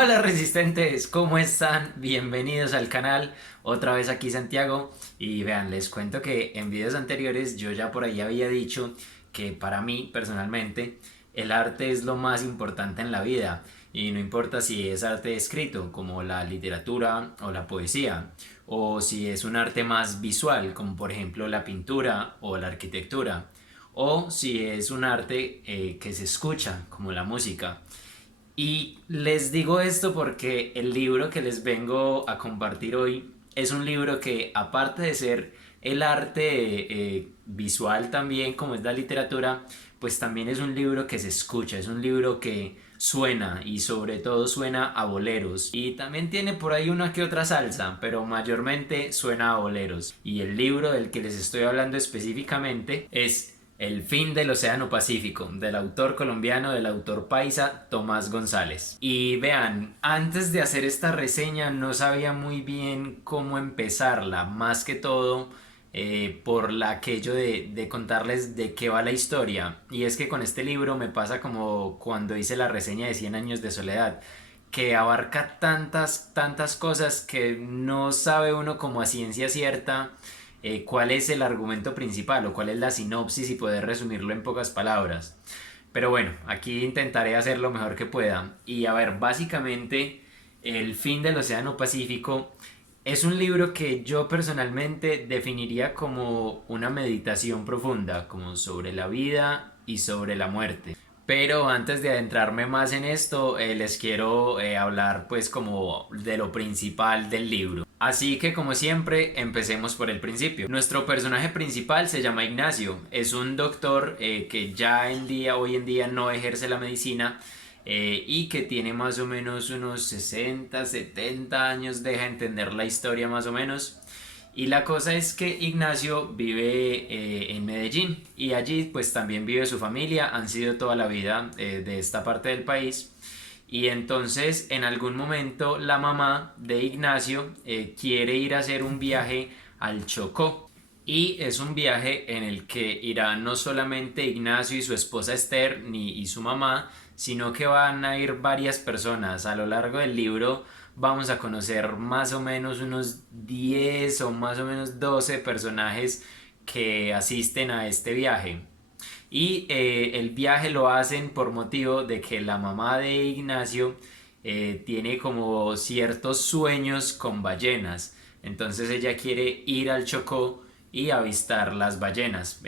Hola resistentes, ¿cómo están? Bienvenidos al canal, otra vez aquí Santiago y vean, les cuento que en videos anteriores yo ya por ahí había dicho que para mí personalmente el arte es lo más importante en la vida y no importa si es arte escrito como la literatura o la poesía o si es un arte más visual como por ejemplo la pintura o la arquitectura o si es un arte que se escucha como la música. Y les digo esto porque el libro que les vengo a compartir hoy es un libro que, aparte de ser el arte visual también, como es la literatura, pues también es un libro que se escucha, es un libro que suena y sobre todo suena a boleros. Y también tiene por ahí una que otra salsa, pero mayormente suena a boleros. Y el libro del que les estoy hablando específicamente es el fin del Océano Pacífico, del autor colombiano, del autor paisa Tomás González. Y vean, antes de hacer esta reseña no sabía muy bien cómo empezarla, más que todo por aquello de contarles de qué va la historia. Y es que con este libro me pasa como cuando hice la reseña de Cien años de soledad, que abarca tantas cosas que no sabe uno como a ciencia cierta cuál es el argumento principal o cuál es la sinopsis y poder resumirlo en pocas palabras. Pero bueno, aquí intentaré hacer lo mejor que pueda. Y a ver, básicamente, El fin del Océano Pacífico es un libro que yo personalmente definiría como una meditación profunda, como sobre la vida y sobre la muerte. Pero antes de adentrarme más en esto, les quiero hablar pues como de lo principal del libro. Así que como siempre, empecemos por el principio. Nuestro personaje principal se llama Ignacio, es un doctor que ya hoy en día no ejerce la medicina y que tiene más o menos unos 60 70 años, deja entender la historia más o menos. Y la cosa es que Ignacio vive en Medellín y allí pues también vive su familia, han sido toda la vida de esta parte del país. Y entonces en algún momento la mamá de Ignacio quiere ir a hacer un viaje al Chocó. Y es un viaje en el que irán no solamente Ignacio y su esposa Esther y su mamá, sino que van a ir varias personas. A lo largo del libro vamos a conocer más o menos unos 10 o más o menos 12 personajes que asisten a este viaje. Y el viaje lo hacen por motivo de que la mamá de Ignacio tiene como ciertos sueños con ballenas. Entonces ella quiere ir al Chocó y avistar las ballenas.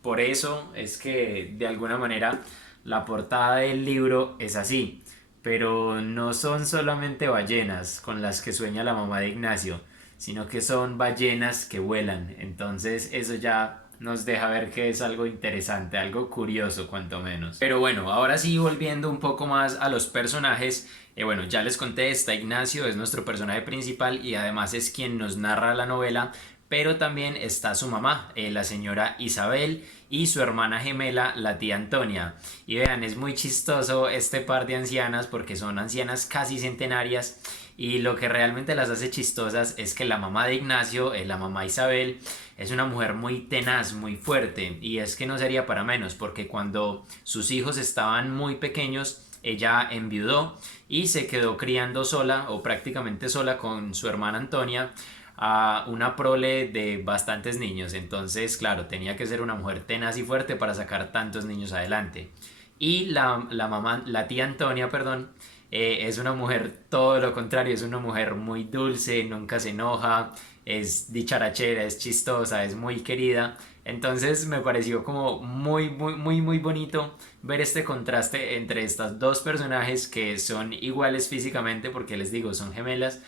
Por eso es que de alguna manera la portada del libro es así. Pero no son solamente ballenas con las que sueña la mamá de Ignacio, sino que son ballenas que vuelan. Entonces eso ya nos deja ver que es algo interesante, algo curioso cuanto menos. Pero bueno, ahora sí volviendo un poco más a los personajes, bueno, ya les conté, está Ignacio, es nuestro personaje principal y además es quien nos narra la novela, pero también está su mamá, la señora Isabel, y su hermana gemela, la tía Antonia. Y vean, es muy chistoso este par de ancianas porque son ancianas casi centenarias y lo que realmente las hace chistosas es que la mamá de Ignacio, la mamá Isabel, es una mujer muy tenaz, muy fuerte y es que no sería para menos porque cuando sus hijos estaban muy pequeños, ella enviudó y se quedó criando sola o prácticamente sola con su hermana Antonia a una prole de bastantes niños. Entonces, claro, tenía que ser una mujer tenaz y fuerte para sacar tantos niños adelante. Y la mamá, la tía Antonia, perdón, es una mujer todo lo contrario, es una mujer muy dulce, nunca se enoja, es dicharachera, es chistosa, es muy querida. Entonces me pareció como muy bonito ver este contraste entre estas dos personajes que son iguales físicamente porque les digo, son gemelas,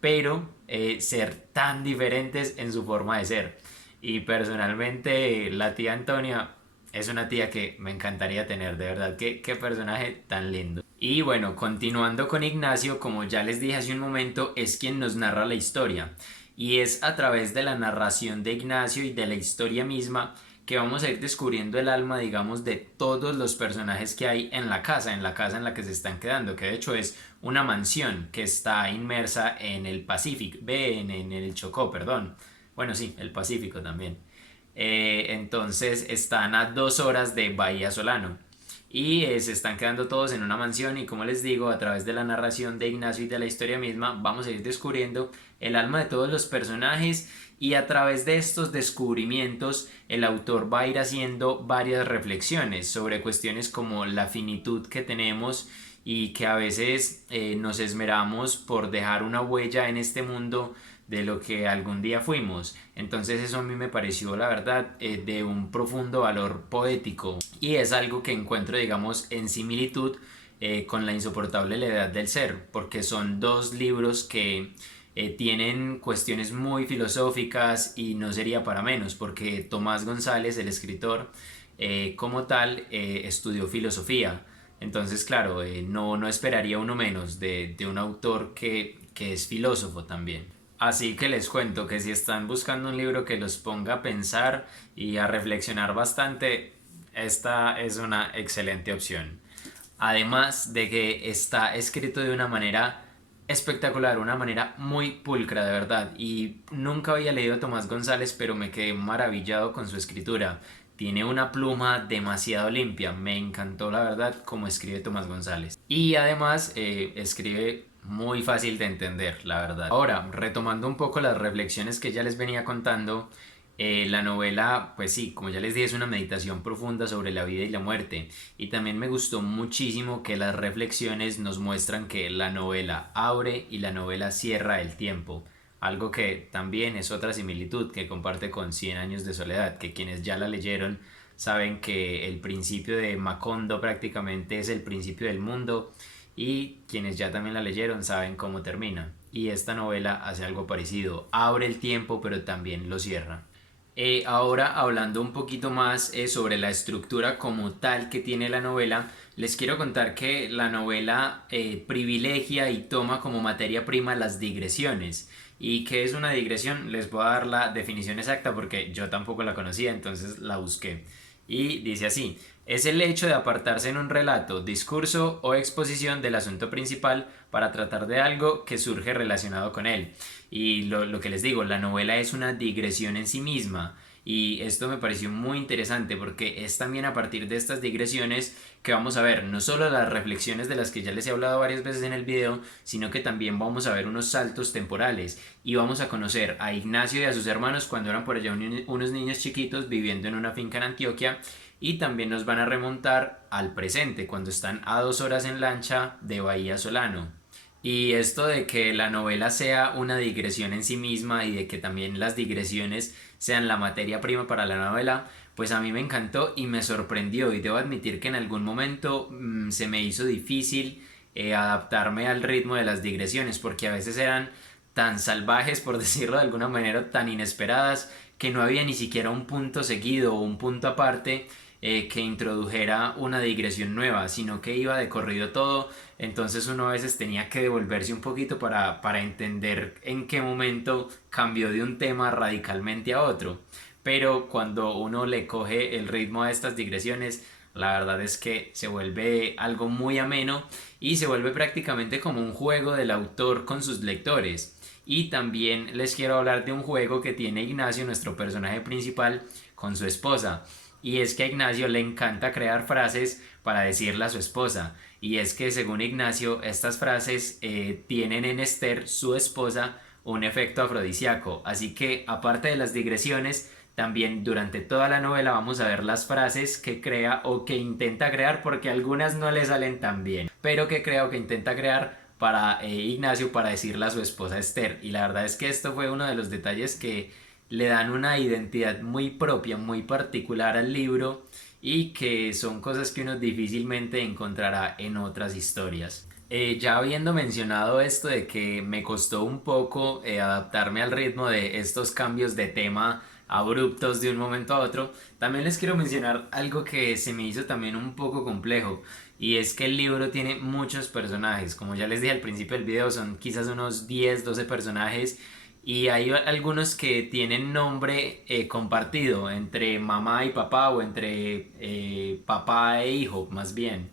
pero ser tan diferentes en su forma de ser. Y personalmente la tía Antonia es una tía que me encantaría tener, de verdad, qué personaje tan lindo. Y bueno, continuando con Ignacio, como ya les dije hace un momento, es quien nos narra la historia. Y es a través de la narración de Ignacio y de la historia misma que vamos a ir descubriendo el alma, digamos, de todos los personajes que hay en la casa en la que se están quedando, que de hecho es una mansión que está inmersa en el Pacífico, en el Chocó, perdón. Bueno, sí, el Pacífico también. Entonces están a 2 horas de Bahía Solano. y se están quedando todos en una mansión y como les digo, a través de la narración de Ignacio y de la historia misma vamos a ir descubriendo el alma de todos los personajes y a través de estos descubrimientos el autor va a ir haciendo varias reflexiones sobre cuestiones como la finitud que tenemos y que a veces nos esmeramos por dejar una huella en este mundo de lo que algún día fuimos. Entonces eso a mí me pareció la verdad de un profundo valor poético y es algo que encuentro digamos en similitud con La insoportable levedad del ser, porque son dos libros que tienen cuestiones muy filosóficas y no sería para menos, porque Tomás González, el escritor, como tal, estudió filosofía. Entonces, claro, no esperaría uno menos de un autor que es filósofo también. Así que les cuento que si están buscando un libro que los ponga a pensar y a reflexionar bastante, esta es una excelente opción. Además de que está escrito de una manera espectacular, una manera muy pulcra de verdad. Y nunca había leído a Tomás González, pero me quedé maravillado con su escritura. Tiene una pluma demasiado limpia, me encantó la verdad cómo escribe Tomás González. Y además escribe muy fácil de entender, la verdad. Ahora, retomando un poco las reflexiones que ya les venía contando, la novela, pues sí, como ya les dije, es una meditación profunda sobre la vida y la muerte. Y también me gustó muchísimo que las reflexiones nos muestran que la novela abre y la novela cierra el tiempo. Algo que también es otra similitud que comparte con Cien años de soledad, que quienes ya la leyeron saben que el principio de Macondo prácticamente es el principio del mundo y quienes ya también la leyeron saben cómo termina. Y esta novela hace algo parecido, abre el tiempo pero también lo cierra. Ahora hablando un poquito más sobre la estructura como tal que tiene la novela, les quiero contar que la novela privilegia y toma como materia prima las digresiones. ¿Y qué es una digresión? Les voy a dar la definición exacta porque yo tampoco la conocía, entonces la busqué. Y dice así, es el hecho de apartarse en un relato, discurso o exposición del asunto principal para tratar de algo que surge relacionado con él. Y lo que les digo, la novela es una digresión en sí misma. Y esto me pareció muy interesante porque es también a partir de estas digresiones que vamos a ver no solo las reflexiones de las que ya les he hablado varias veces en el video, sino que también vamos a ver unos saltos temporales y vamos a conocer a Ignacio y a sus hermanos cuando eran por allá unos niños chiquitos viviendo en una finca en Antioquia y también nos van a remontar al presente cuando están a 2 horas en lancha de Bahía Solano. Y esto de que la novela sea una digresión en sí misma y de que también las digresiones sean la materia prima para la novela, pues a mí me encantó y me sorprendió y debo admitir que en algún momento se me hizo difícil adaptarme al ritmo de las digresiones porque a veces eran tan salvajes, por decirlo de alguna manera, tan inesperadas, que no había ni siquiera un punto seguido o un punto aparte que introdujera una digresión nueva, sino que iba de corrido todo, entonces uno a veces tenía que devolverse un poquito para entender en qué momento cambió de un tema radicalmente a otro. Pero cuando uno le coge el ritmo a estas digresiones, la verdad es que se vuelve algo muy ameno y se vuelve prácticamente como un juego del autor con sus lectores. Y también les quiero hablar de un juego que tiene Ignacio, nuestro personaje principal, con su esposa. Y es que a Ignacio le encanta crear frases para decirle a su esposa. Y es que según Ignacio, estas frases tienen en Esther, su esposa, un efecto afrodisíaco. Así que aparte de las digresiones, también durante toda la novela vamos a ver las frases que crea o que intenta crear, porque algunas no le salen tan bien, pero que crea o que intenta crear para Ignacio para decirle a su esposa Esther. Y la verdad es que esto fue uno de los detalles que le dan una identidad muy propia, muy particular al libro y que son cosas que uno difícilmente encontrará en otras historias. Ya habiendo mencionado esto de que me costó un poco adaptarme al ritmo de estos cambios de tema abruptos de un momento a otro, también les quiero mencionar algo que se me hizo también un poco complejo y es que el libro tiene muchos personajes, como ya les dije al principio del video son quizás unos 10 12 personajes y hay algunos que tienen nombre compartido entre mamá y papá o entre papá e hijo más bien.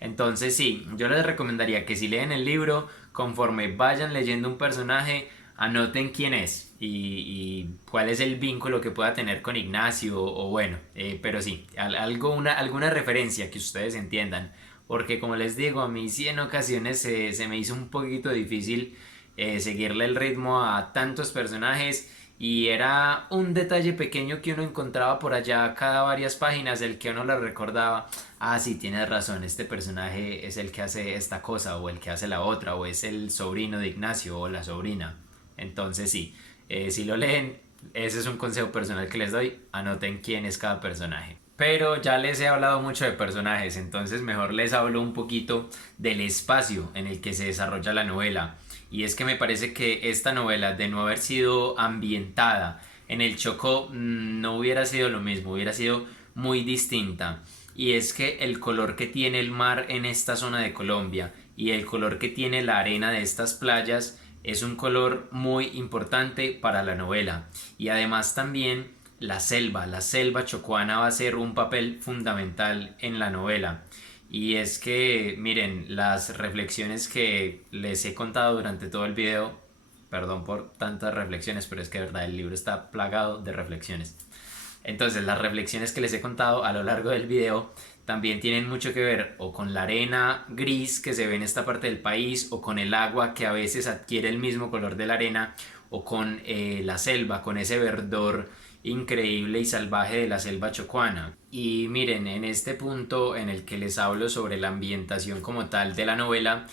Entonces sí, yo les recomendaría que si leen el libro, conforme vayan leyendo un personaje, anoten quién es y cuál es el vínculo que pueda tener con Ignacio o bueno, pero sí, alguna referencia que ustedes entiendan, porque como les digo, a mí sí en ocasiones se me hizo un poquito difícil seguirle el ritmo a tantos personajes y era un detalle pequeño que uno encontraba por allá cada varias páginas del que uno le recordaba, ah sí, tienes razón, este personaje es el que hace esta cosa o el que hace la otra o es el sobrino de Ignacio o la sobrina. Entonces sí, si lo leen, ese es un consejo personal que les doy, anoten quién es cada personaje. Pero ya les he hablado mucho de personajes, entonces mejor les hablo un poquito del espacio en el que se desarrolla la novela. Y es que me parece que esta novela, de no haber sido ambientada en el Chocó, no hubiera sido lo mismo, hubiera sido muy distinta. Y es que el color que tiene el mar en esta zona de Colombia y el color que tiene la arena de estas playas es un color muy importante para la novela. Y además también la selva chocuana va a ser un papel fundamental en la novela. Y es que, miren, las reflexiones que les he contado durante todo el video, perdón por tantas reflexiones, pero es que de verdad el libro está plagado de reflexiones. Entonces, las reflexiones que les he contado a lo largo del video también tienen mucho que ver o con la arena gris que se ve en esta parte del país o con el agua que a veces adquiere el mismo color de la arena o con la selva, con ese verdor increíble y salvaje de la selva chocuana. Y miren, en este punto en el que les hablo sobre la ambientación como tal de la novela,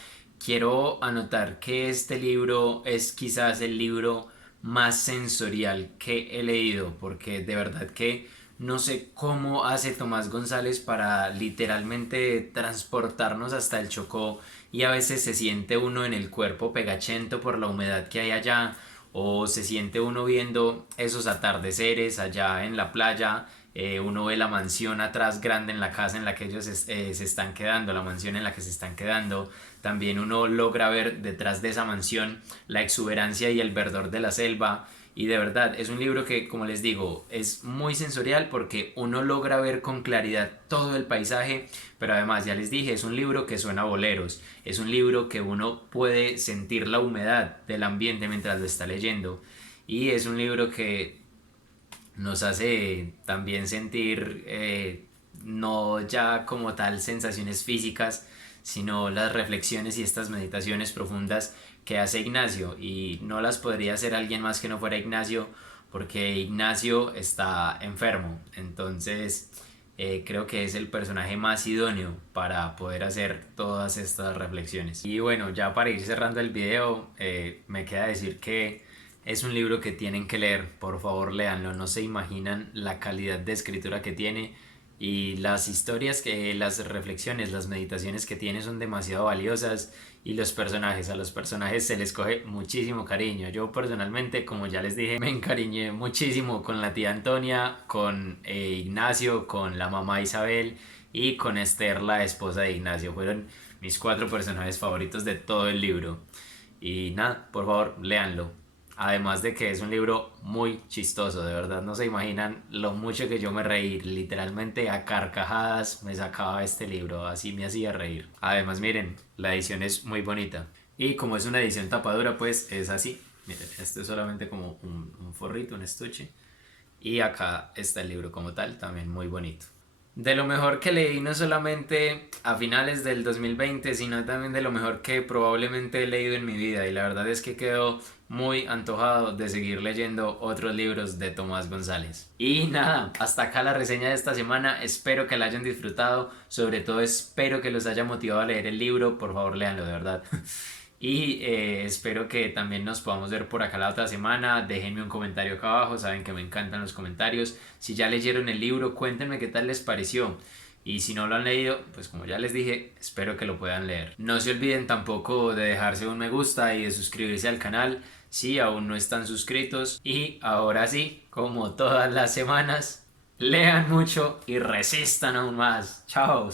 quiero anotar que este libro es quizás el libro más sensorial que he leído, porque de verdad que no sé cómo hace Tomás González para literalmente transportarnos hasta el Chocó y a veces se siente uno en el cuerpo pegachento por la humedad que hay allá o se siente uno viendo esos atardeceres allá en la playa, uno ve la mansión atrás grande en la casa en la que ellos se están quedando, la mansión en la que se están quedando, también uno logra ver detrás de esa mansión la exuberancia y el verdor de la selva. Y de verdad, es un libro que, como les digo, es muy sensorial porque uno logra ver con claridad todo el paisaje, pero además, ya les dije, es un libro que suena a boleros, es un libro que uno puede sentir la humedad del ambiente mientras lo está leyendo. Y es un libro que nos hace también sentir no ya como tal sensaciones físicas, sino las reflexiones y estas meditaciones profundas que hace Ignacio y no las podría hacer alguien más que no fuera Ignacio porque Ignacio está enfermo, entonces creo que es el personaje más idóneo para poder hacer todas estas reflexiones. Y bueno, ya para ir cerrando el video, me queda decir que es un libro que tienen que leer, por favor léanlo, no se imaginan la calidad de escritura que tiene y las historias que, las reflexiones, las meditaciones que tiene son demasiado valiosas y a los personajes se les coge muchísimo cariño. Yo personalmente, como ya les dije, me encariñé muchísimo con la tía Antonia, con Ignacio, con la mamá Isabel y con Esther, la esposa de Ignacio. Fueron mis cuatro personajes favoritos de todo el libro. Y nada, por favor, léanlo. Además de que es un libro muy chistoso, de verdad no se imaginan lo mucho que yo me reí, literalmente a carcajadas me sacaba este libro, así me hacía reír. Además miren, la edición es muy bonita y como es una edición tapadura pues es así, miren, esto es solamente como un forrito, un estuche y acá está el libro como tal, también muy bonito. De lo mejor que leí no solamente a finales del 2020, sino también de lo mejor que probablemente he leído en mi vida. Y la verdad es que quedo muy antojado de seguir leyendo otros libros de Tomás González. Y nada, hasta acá la reseña de esta semana. Espero que la hayan disfrutado. Sobre todo espero que los haya motivado a leer el libro. Por favor, léanlo de verdad. Y espero que también nos podamos ver por acá la otra semana. Déjenme un comentario acá abajo, saben que me encantan los comentarios. Si ya leyeron el libro, cuéntenme qué tal les pareció. Y si no lo han leído, pues como ya les dije, espero que lo puedan leer. No se olviden tampoco de dejarse un me gusta y de suscribirse al canal si aún no están suscritos. Y ahora sí, como todas las semanas, lean mucho y resistan aún más. Chao.